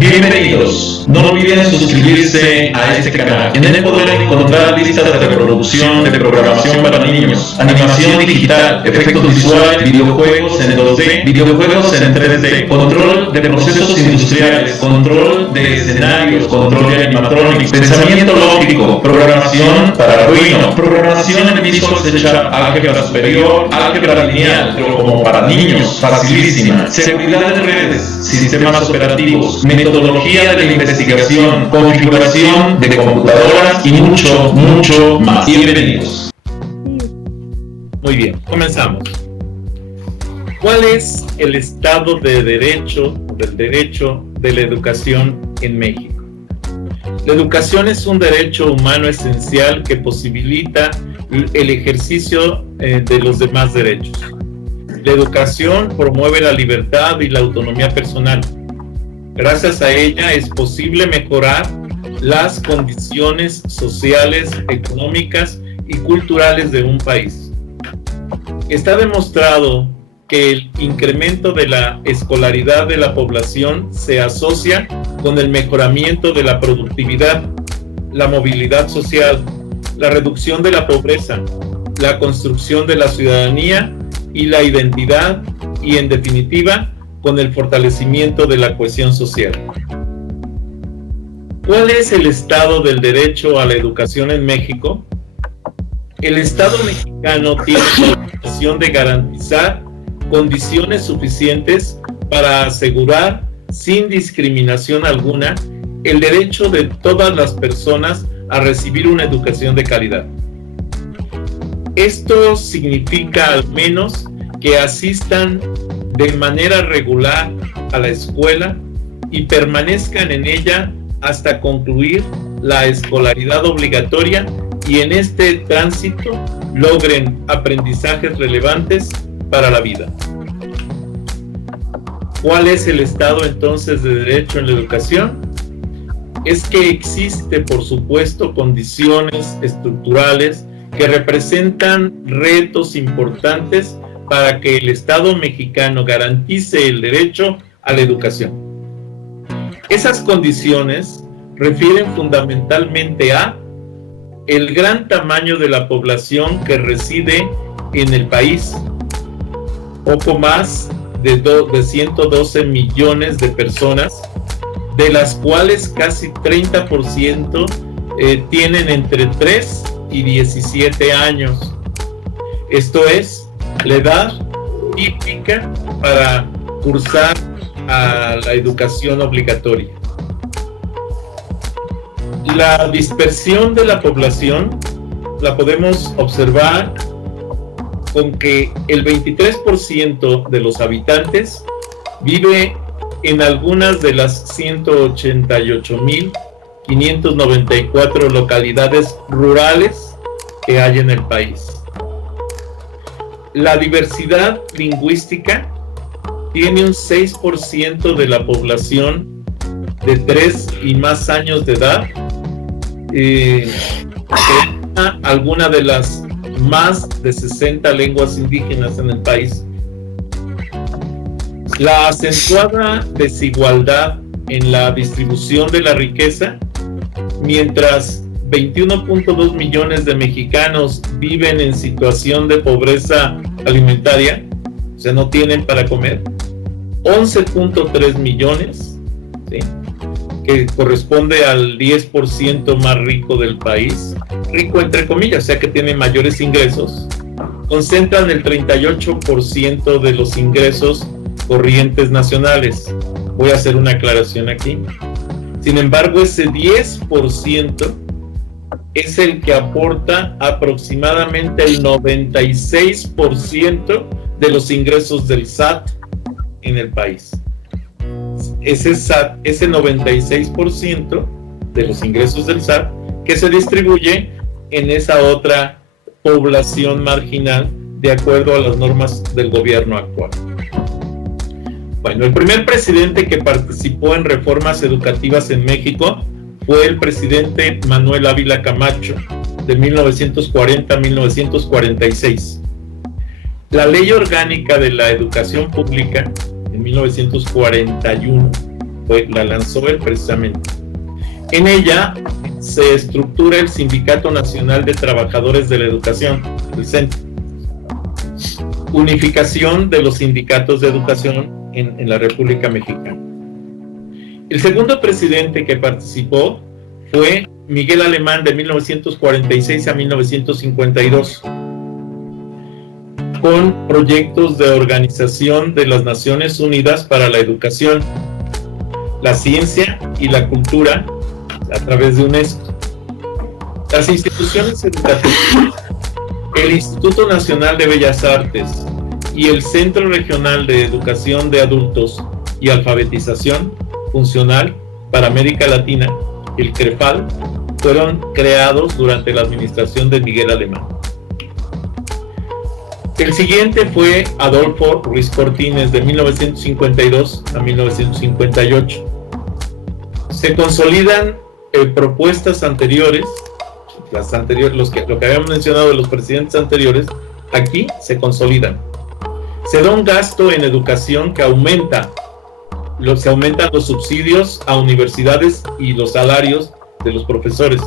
Bienvenidos. No olviden suscribirse a este canal. En él podrán encontrar listas de reproducción de programación para niños, animación digital, efectos visuales, videojuegos en 2D, videojuegos en 3D, control de procesos industriales, control de escenarios, control de animatronics, pensamiento lógico, programación para Arduino, programación en Visual C#, álgebra superior, álgebra lineal, pero como para niños, facilísima, seguridad de redes, sistemas operativos, metodología de la investigación, configuración de computadoras y mucho más. Bienvenidos. Muy bien, comenzamos. ¿Cuál es el estado de derecho de la educación en México? La educación es un derecho humano esencial que posibilita el ejercicio de los demás derechos. La educación promueve la libertad y la autonomía personal. Gracias a ella es posible mejorar las condiciones sociales, económicas y culturales de un país. Está demostrado que el incremento de la escolaridad de la población se asocia con el mejoramiento de la productividad, la movilidad social, la reducción de la pobreza, la construcción de la ciudadanía y la identidad y, en definitiva, con el fortalecimiento de la cohesión social. ¿Cuál es el estado del derecho a la educación en México? El Estado mexicano tiene la obligación de garantizar condiciones suficientes para asegurar, sin discriminación alguna, el derecho de todas las personas a recibir una educación de calidad. Esto significa al menos que asistan de manera regular a la escuela y permanezcan en ella hasta concluir la escolaridad obligatoria y en este tránsito logren aprendizajes relevantes para la vida. ¿Cuál es el estado entonces de derecho en la educación? Es que existe, por supuesto, condiciones estructurales que representan retos importantes para que el Estado mexicano garantice el derecho a la educación. Esas condiciones refieren fundamentalmente a el gran tamaño de la población que reside en el país, poco más de 112 millones de personas, de las cuales casi 30% tienen entre 3 y 17 años. Esto es la edad típica para cursar a la educación obligatoria. La dispersión de la población la podemos observar con que el 23% de los habitantes vive en algunas de las 188.594 localidades rurales que hay en el país. La diversidad lingüística tiene un 6% de la población de 3 y más años de edad, alguna de las más de 60 lenguas indígenas en el país. La acentuada desigualdad en la distribución de la riqueza, mientras 21.2 millones de mexicanos viven en situación de pobreza alimentaria, o sea, no tienen para comer, 11.3 millones, ¿sí?, que corresponde al 10% más rico del país, rico entre comillas, o sea que tiene mayores ingresos, concentran el 38% de los ingresos corrientes nacionales. Voy a hacer una aclaración aquí. Sin embargo, ese 10% es el que aporta aproximadamente el 96% de los ingresos del SAT en el país. Ese 96% de los ingresos del SAT que se distribuye en esa otra población marginal de acuerdo a las normas del gobierno actual. Bueno, el primer presidente que participó en reformas educativas en México fue el presidente Manuel Ávila Camacho, de 1940 a 1946. La Ley Orgánica de la Educación Pública, en 1941, la lanzó él precisamente. En ella se estructura el Sindicato Nacional de Trabajadores de la Educación, el CENTE, unificación de los sindicatos de educación en la República Mexicana. El segundo presidente que participó fue Miguel Alemán, de 1946 a 1952, con proyectos de organización de las Naciones Unidas para la educación, la ciencia y la cultura a través de UNESCO. Las instituciones educativas, el Instituto Nacional de Bellas Artes y el Centro Regional de Educación de Adultos y Alfabetización Funcional para América Latina, el CREFAL, fueron creados durante la administración de Miguel Alemán. El siguiente fue Adolfo Ruiz Cortines, de 1952 a 1958. Se consolidan propuestas anteriores, lo que habíamos mencionado de los presidentes anteriores, aquí se consolidan. Se da un gasto en educación que aumenta, se aumentan los subsidios a universidades y los salarios de los profesores.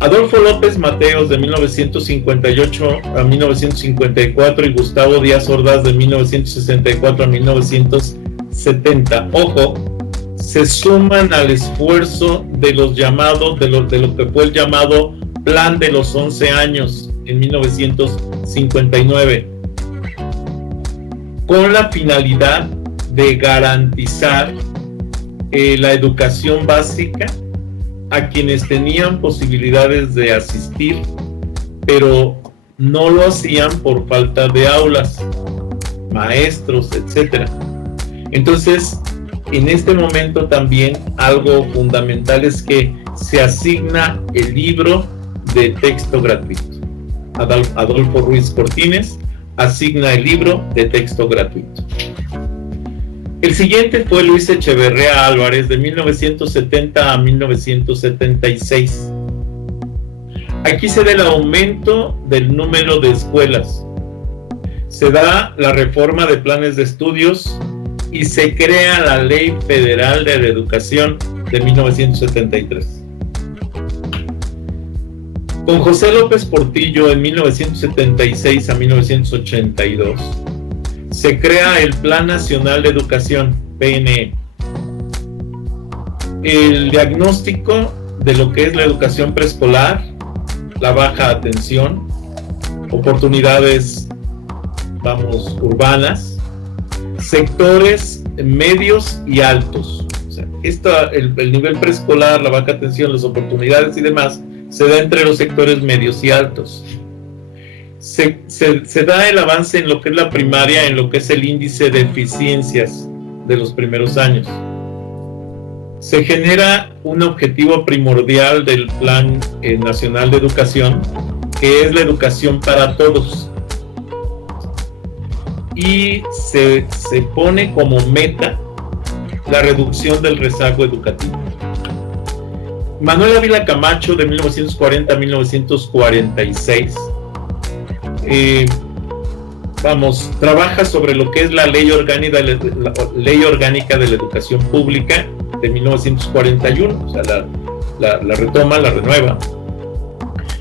Adolfo López Mateos, de 1958 a 1954, y Gustavo Díaz Ordaz, de 1964 a 1970, ojo, se suman al esfuerzo de los llamados, de lo que fue el llamado Plan de los 11 años en 1959, con la finalidad de garantizar la educación básica a quienes tenían posibilidades de asistir, pero no lo hacían por falta de aulas, maestros, etc. Entonces, en este momento también algo fundamental es que se asigna el libro de texto gratuito. Adolfo Ruiz Cortines asigna el libro de texto gratuito. El siguiente fue Luis Echeverría Álvarez, de 1970 a 1976. Aquí se da el aumento del número de escuelas, se da la reforma de planes de estudios y se crea la Ley Federal de la Educación de 1973. Con José López Portillo, en 1976 a 1982, se crea el Plan Nacional de Educación, PNE. El diagnóstico de lo que es la educación preescolar, la baja atención, oportunidades, urbanas, sectores medios y altos. O sea, el nivel preescolar, la baja atención, las oportunidades y demás, se da entre los sectores medios y altos. Se da el avance en lo que es la primaria, en lo que es el índice de eficiencias de los primeros años. Se genera un objetivo primordial del Plan Nacional de Educación, que es la educación para todos. Y se pone como meta la reducción del rezago educativo. Manuel Ávila Camacho, de 1940 a 1946, trabaja sobre lo que es la Ley Orgánica de la Educación Pública de 1941, o sea, la retoma, la renueva.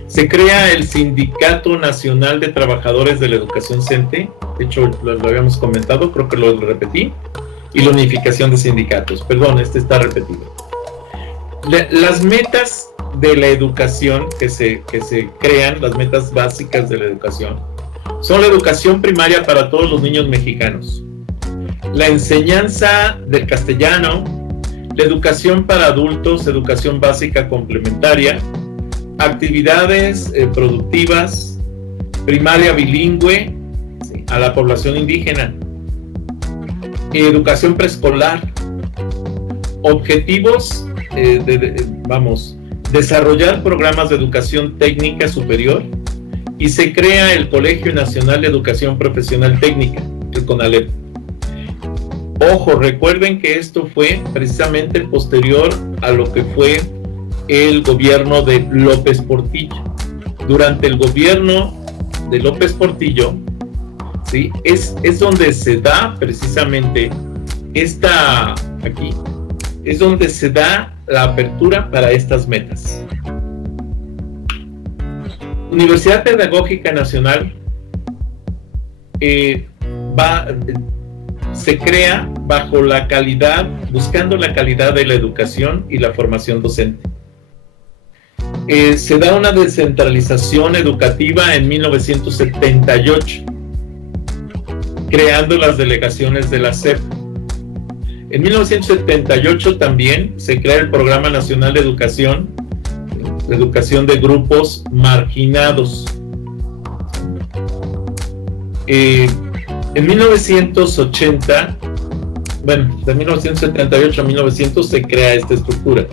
Se crea el Sindicato Nacional de Trabajadores de la Educación, CENTE, de hecho lo habíamos comentado, creo que lo repetí, y la unificación de sindicatos, perdón, está repetido. Las metas de la educación que se crean, las metas básicas de la educación, son la educación primaria para todos los niños mexicanos, la enseñanza del castellano, la educación para adultos, educación básica complementaria, actividades productivas, primaria bilingüe, ¿sí?, a la población indígena, educación preescolar, objetivos, desarrollar programas de educación técnica superior, y se crea el Colegio Nacional de Educación Profesional Técnica, el CONALEP. Ojo, recuerden que esto fue precisamente posterior a lo que fue el gobierno de López Portillo. Durante el gobierno de López Portillo, ¿sí?, es donde se da precisamente aquí es donde se da la apertura para estas metas. Universidad Pedagógica Nacional se crea bajo la calidad, buscando la calidad de la educación y la formación docente. Se da una descentralización educativa en 1978, creando las delegaciones de la SEP. En 1978 también se crea el Programa Nacional de Educación de grupos marginados. En 1980, de 1978 a 1900 se crea esta estructura.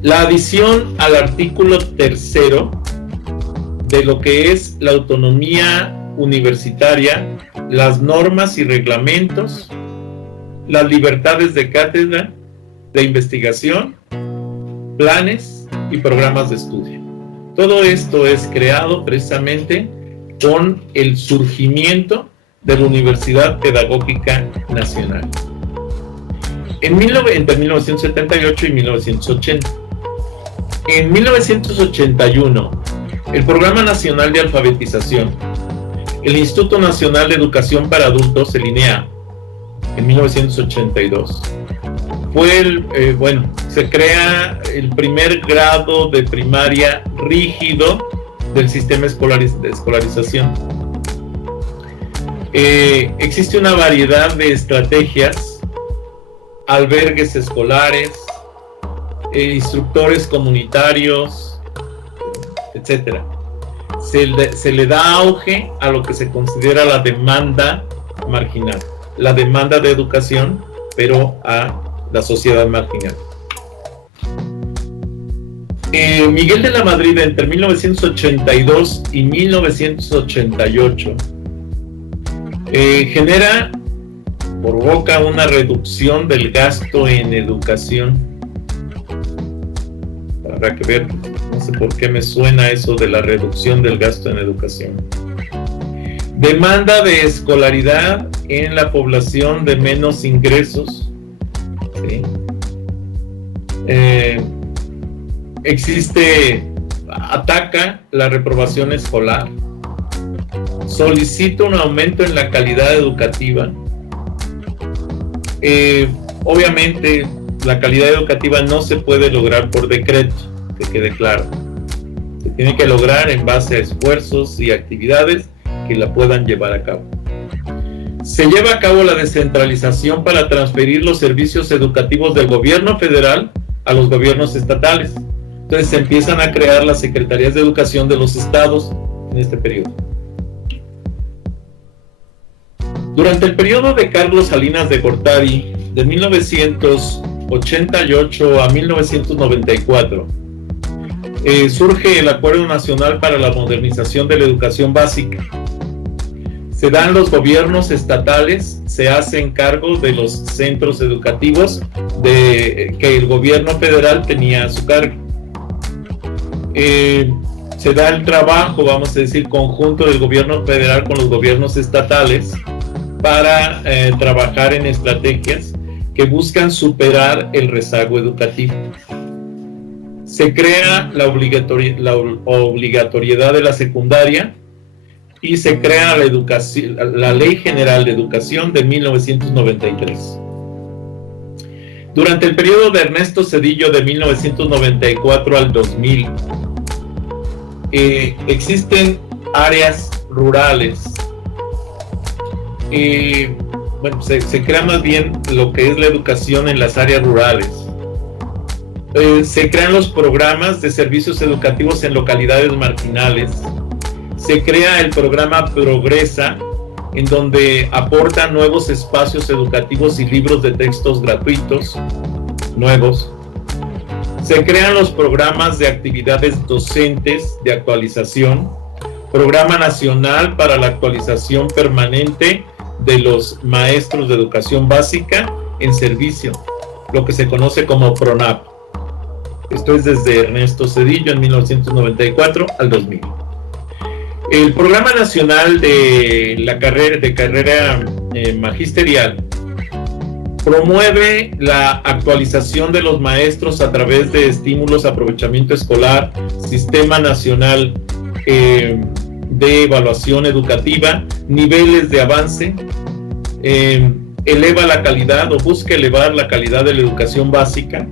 La adición al artículo 3º de lo que es la autonomía universitaria, las normas y reglamentos, las libertades de cátedra, de investigación, planes y programas de estudio. Todo esto es creado precisamente con el surgimiento de la Universidad Pedagógica Nacional entre 1978 y 1980. En 1981, el Programa Nacional de Alfabetización, el Instituto Nacional de Educación para Adultos, el INEA, en 1982, se crea el primer grado de primaria rígido del sistema de escolarización. Existe una variedad de estrategias, albergues escolares, instructores comunitarios, etc. Se le da auge a lo que se considera la demanda marginal, la demanda de educación, pero a la sociedad marginal. Miguel de la Madrid, entre 1982 y 1988, provoca una reducción del gasto en educación. Habrá que ver, no sé por qué me suena eso de la reducción del gasto en educación. Demanda de escolaridad en la población de menos ingresos. ¿Sí? Ataca la reprobación escolar, solicita un aumento en la calidad educativa. Obviamente la calidad educativa no se puede lograr por decreto, que quede claro. Se tiene que lograr en base a esfuerzos y actividades que la puedan llevar a cabo. Se lleva a cabo la descentralización para transferir los servicios educativos del gobierno federal a los gobiernos estatales. Entonces se empiezan a crear las secretarías de educación de los estados en este periodo. Durante el periodo de Carlos Salinas de Gortari, de 1988 a 1994, surge el Acuerdo Nacional para la Modernización de la Educación Básica. Se dan los gobiernos estatales, se hacen cargo de los centros educativos que el gobierno federal tenía a su cargo. Se da el trabajo, vamos a decir, conjunto del gobierno federal con los gobiernos estatales para trabajar en estrategias que buscan superar el rezago educativo. Se crea la obligatoriedad de la secundaria y se crea la Ley General de Educación de 1993. Durante el periodo de Ernesto Zedillo, de 1994 al 2000, existen áreas rurales. Se crea más bien lo que es la educación en las áreas rurales. Se crean los programas de servicios educativos en localidades marginales. Se crea el programa Progresa, en donde aporta nuevos espacios educativos y libros de textos gratuitos nuevos. Se crean los programas de actividades docentes de actualización, Programa Nacional para la Actualización Permanente de los Maestros de Educación Básica en Servicio, lo que se conoce como PRONAP. Esto es desde Ernesto Zedillo en 1994 al 2000. El Programa Nacional de la carrera magisterial Promueve la actualización de los maestros a través de estímulos, aprovechamiento escolar, Sistema Nacional de Evaluación Educativa, niveles de avance, eleva la calidad o busca elevar la calidad de la educación básica,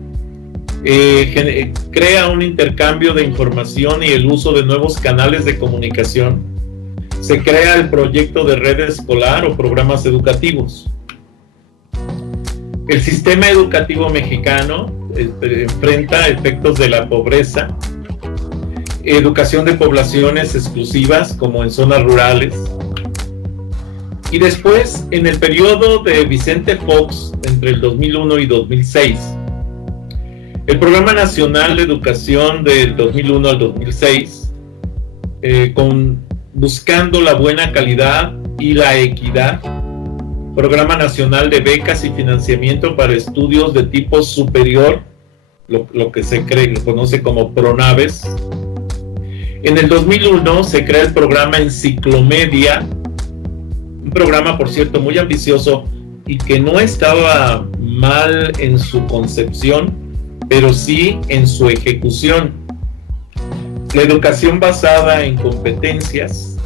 crea un intercambio de información y el uso de nuevos canales de comunicación, se crea el proyecto de red escolar o programas educativos. El sistema educativo mexicano enfrenta efectos de la pobreza, educación de poblaciones exclusivas como en zonas rurales. Y después, en el periodo de Vicente Fox, entre el 2001 y 2006, el Programa Nacional de Educación del 2001 al 2006, buscando la buena calidad y la equidad, Programa Nacional de Becas y Financiamiento para Estudios de Tipo Superior, lo que se conoce como PRONAVES. En el 2001 se crea el programa Enciclomedia, un programa, por cierto, muy ambicioso y que no estaba mal en su concepción, pero sí en su ejecución. La educación basada en competencias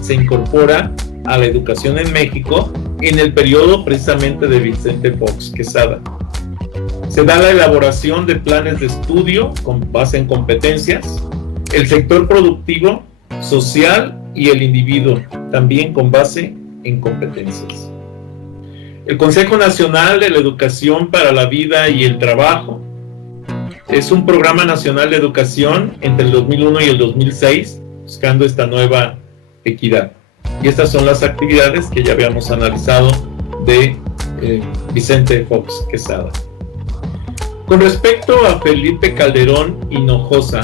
se incorpora a la educación en México en el periodo precisamente de Vicente Fox Quesada. Se da la elaboración de planes de estudio con base en competencias, el sector productivo, social y el individuo, también con base en competencias. El Consejo Nacional de la Educación para la Vida y el Trabajo es un programa nacional de educación entre el 2001 y el 2006, buscando esta nueva equidad. Y estas son las actividades que ya habíamos analizado de Vicente Fox Quesada. Con respecto a Felipe Calderón Hinojosa,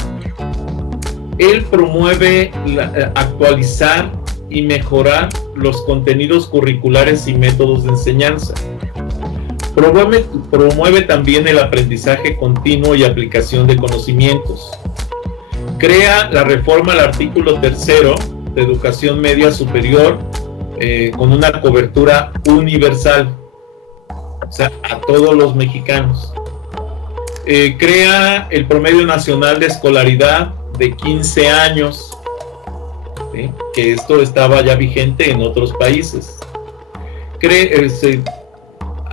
él promueve actualizar y mejorar los contenidos curriculares y métodos de enseñanza. Promueve también el aprendizaje continuo y aplicación de conocimientos. Crea la reforma al artículo 3º de Educación Media Superior con una cobertura universal, o sea, a todos los mexicanos. Crea el promedio nacional de escolaridad de 15 años, ¿sí? Que esto estaba ya vigente en otros países.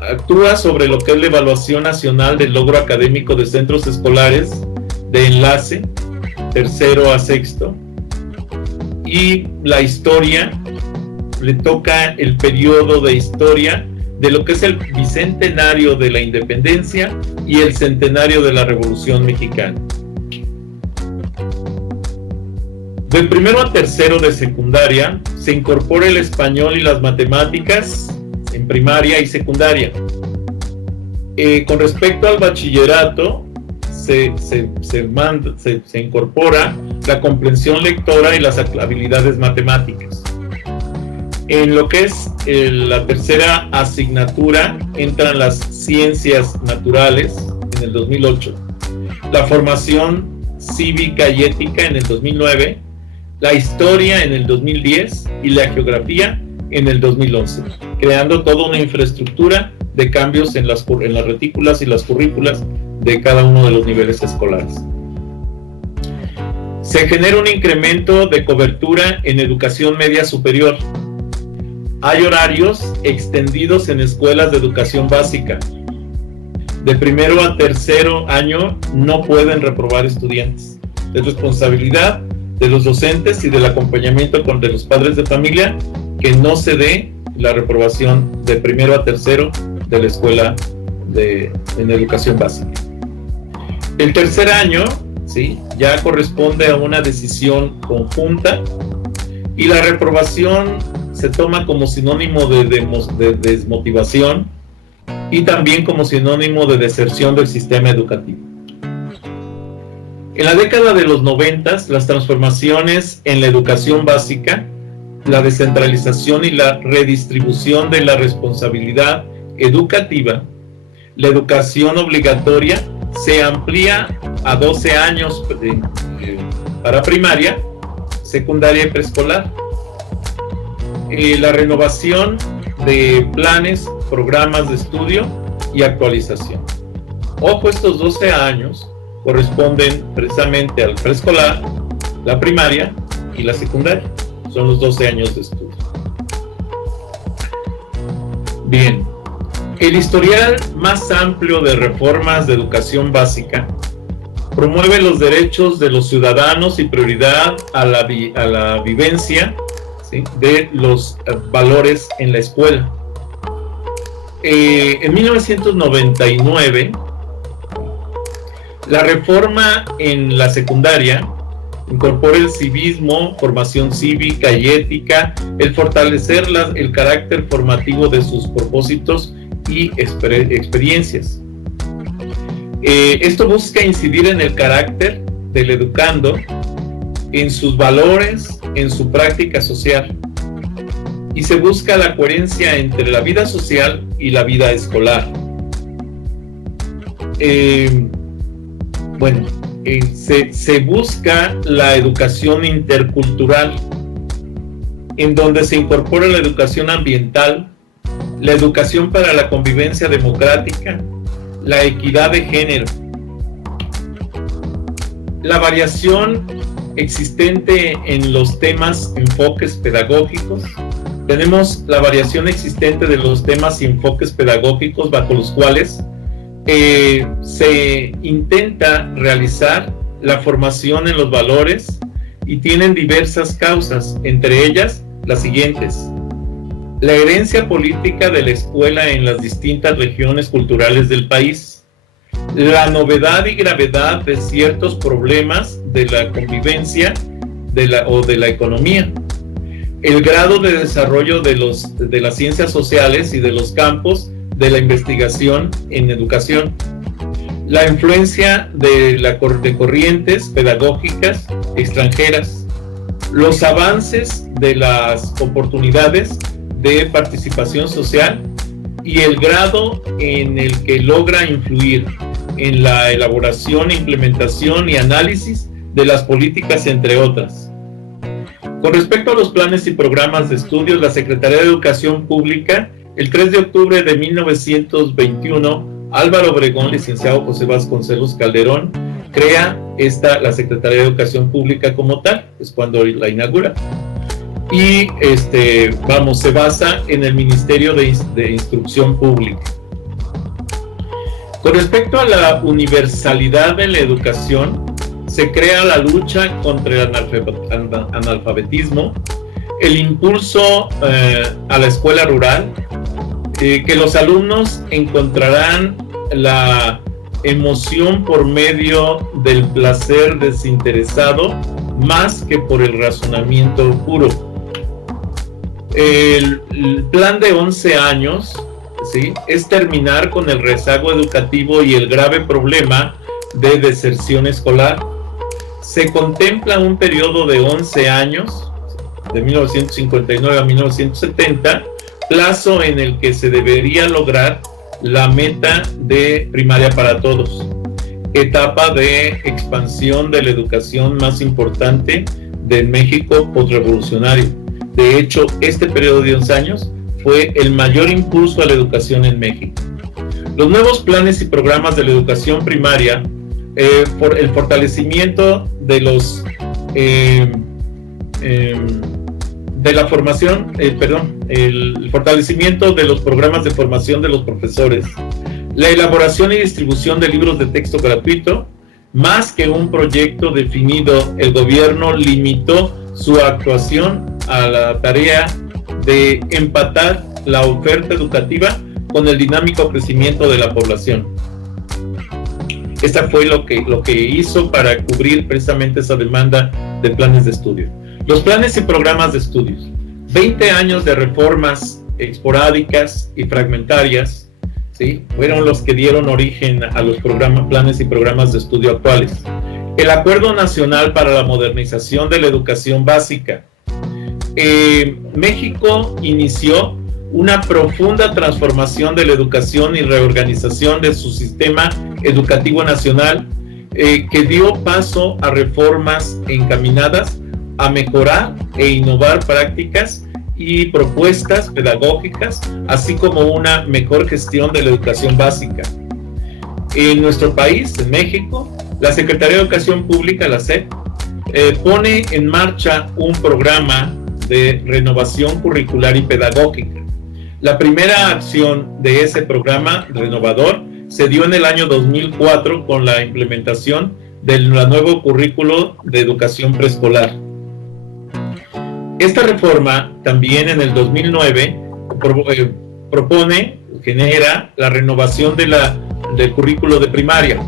Actúa sobre lo que es la evaluación nacional del logro académico de centros escolares de enlace, 3º a 6º, y la historia, le toca el periodo de historia de lo que es el bicentenario de la independencia y el centenario de la Revolución Mexicana. Del 1º a 3º de secundaria se incorpora el español y las matemáticas en primaria y secundaria. Con respecto al bachillerato, se incorpora la comprensión lectora y las habilidades matemáticas. En lo que es la tercera asignatura entran las ciencias naturales en el 2008, la formación cívica y ética en el 2009, la historia en el 2010 y la geografía en el 2011, creando toda una infraestructura de cambios en las retículas y las currículas de cada uno de los niveles escolares. Se genera un incremento de cobertura en educación media superior. Hay horarios extendidos en escuelas de educación básica. De 1º a 3º año no pueden reprobar estudiantes. Es responsabilidad de los docentes y del acompañamiento de los padres de familia que no se dé la reprobación de 1º a 3º de la escuela en educación básica. El 3er año, ¿sí?, ya corresponde a una decisión conjunta y la reprobación se toma como sinónimo de desmotivación y también como sinónimo de deserción del sistema educativo. En la década de los 90, las transformaciones en la educación básica, la descentralización y la redistribución de la responsabilidad educativa, la educación obligatoria se amplía a 12 años para primaria, secundaria y preescolar. La renovación de planes, programas de estudio y actualización. Ojo, estos 12 años corresponden precisamente al preescolar, la primaria y la secundaria. Son los 12 años de estudio. Bien, el historial más amplio de reformas de educación básica promueve los derechos de los ciudadanos y prioridad a la vivencia, ¿sí?, de los valores en la escuela. En 1999, la reforma en la secundaria incorpora el civismo, formación cívica y ética, el fortalecer el carácter formativo de sus propósitos y experiencias. Esto busca incidir en el carácter del educando, en sus valores, en su práctica social, y se busca la coherencia entre la vida social y la vida escolar. Se busca la educación intercultural, en donde se incorpora la educación ambiental, la educación para la convivencia democrática, la equidad de género. La variación existente en los temas, enfoques pedagógicos. Tenemos la variación existente de los temas y enfoques pedagógicos bajo los cuales se intenta realizar la formación en los valores y tienen diversas causas, entre ellas las siguientes: la herencia política de la escuela en las distintas regiones culturales del país, la novedad y gravedad de ciertos problemas de la convivencia o de la economía, el grado de desarrollo de las ciencias sociales y de los campos de la investigación en educación, la influencia de corrientes pedagógicas extranjeras, los avances de las oportunidades de participación social y el grado en el que logra influir en la elaboración, implementación y análisis de las políticas, entre otras. Con respecto a los planes y programas de estudios, la Secretaría de Educación Pública, el 3 de octubre de 1921, Álvaro Obregón, licenciado José Vasconcelos Calderón, crea la Secretaría de Educación Pública como tal, es cuando la inaugura. Y se basa en el Ministerio de Instrucción Pública. Con respecto a la universalidad de la educación, se crea la lucha contra el analfabetismo, el impulso a la escuela rural, que los alumnos encontrarán la emoción por medio del placer desinteresado más que por el razonamiento puro. El plan de 11 años, ¿sí?, es terminar con el rezago educativo y el grave problema de deserción escolar. Se contempla un periodo de 11 años, de 1959 a 1970, plazo en el que se debería lograr la meta de primaria para todos, etapa de expansión de la educación más importante del México postrevolucionario. De hecho, este periodo de 11 años fue el mayor impulso a la educación en México. Los nuevos planes y programas de la educación primaria, por el fortalecimiento de los de la formación, el fortalecimiento de los programas de formación de los profesores, la elaboración y distribución de libros de texto gratuito. Más que un proyecto definido, el gobierno limitó su actuación a la tarea de empatar la oferta educativa con el dinámico crecimiento de la población. Esta fue lo que hizo para cubrir precisamente esa demanda de planes de estudio. Los planes y programas de estudios. 20 años de reformas esporádicas y fragmentarias, ¿sí?, fueron los que dieron origen a los planes y programas de estudio actuales. El Acuerdo Nacional para la Modernización de la Educación Básica. México inició una profunda transformación de la educación y reorganización de su sistema educativo nacional, que dio paso a reformas encaminadas a mejorar e innovar prácticas y propuestas pedagógicas, así como una mejor gestión de la educación básica. En nuestro país, en México, la Secretaría de Educación Pública, la SEP, pone en marcha un programa de renovación curricular y pedagógica. La primera acción de ese programa renovador se dio en el año 2004 con la implementación del nuevo currículo de educación preescolar. Esta reforma también en el 2009 genera la renovación del currículo de primaria,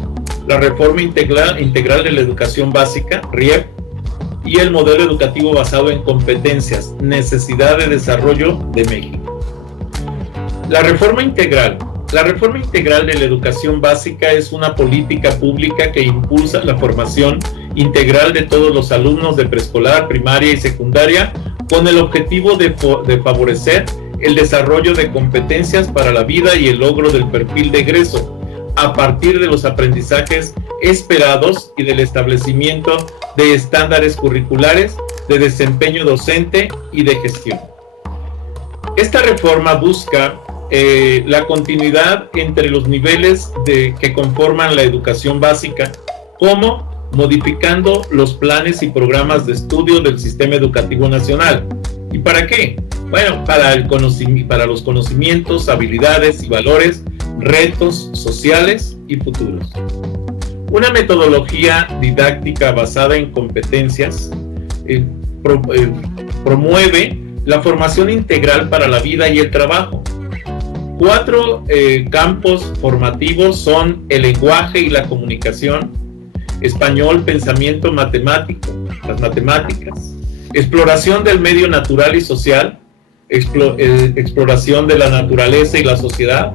la reforma integral de la educación básica, RIEP, y el modelo educativo basado en competencias, necesidad de desarrollo de México. La reforma integral de la educación básica es una política pública que impulsa la formación integral de todos los alumnos de preescolar, primaria y secundaria con el objetivo de favorecer el desarrollo de competencias para la vida y el logro del perfil de egreso a partir de los aprendizajes esperados y del establecimiento de estándares curriculares de desempeño docente y de gestión. Esta reforma busca la continuidad entre los niveles que conforman la educación básica, como modificando los planes y programas de estudio del sistema educativo nacional. ¿Y para qué? Bueno, para los conocimientos, habilidades y valores, retos sociales y futuros. Una metodología didáctica basada en competencias promueve la formación integral para la vida y el trabajo. 4 campos formativos son el lenguaje y la comunicación, español, pensamiento matemático, las matemáticas, exploración del medio natural y social, exploración de la naturaleza y la sociedad,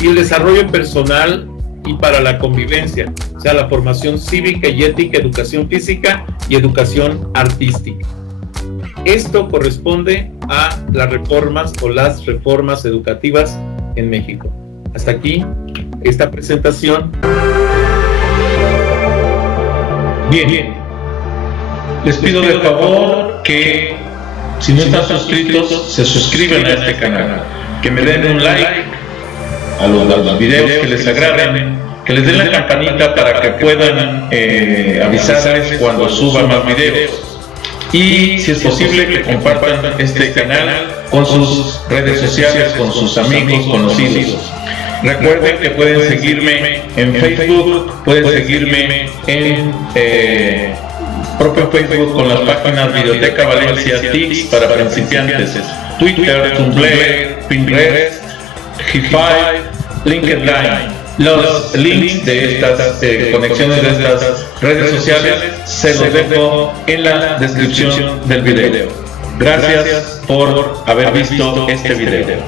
y el desarrollo personal y para la convivencia, o sea, la formación cívica y ética, educación física y educación artística. Esto corresponde a las reformas educativas en México. Hasta aquí esta presentación. Bien. Les pido de favor que, si no están suscritos, se suscriban a este canal, que me den un like a los videos que les agraden, que les den la campanita para que puedan avisarles cuando suba más videos. Y si es posible que compartan este canal con sus redes sociales, con sus amigos, conocidos. Recuerden que pueden seguirme en Facebook, pueden seguirme en propio Facebook con las páginas Videoteca Valencia, TICS para principiantes, Twitter, Tumblr, Pinterest, Hi-Fi, LinkedIn. Los links de estas conexiones de estas redes sociales se los dejo en la descripción del video. Gracias por haber visto este video.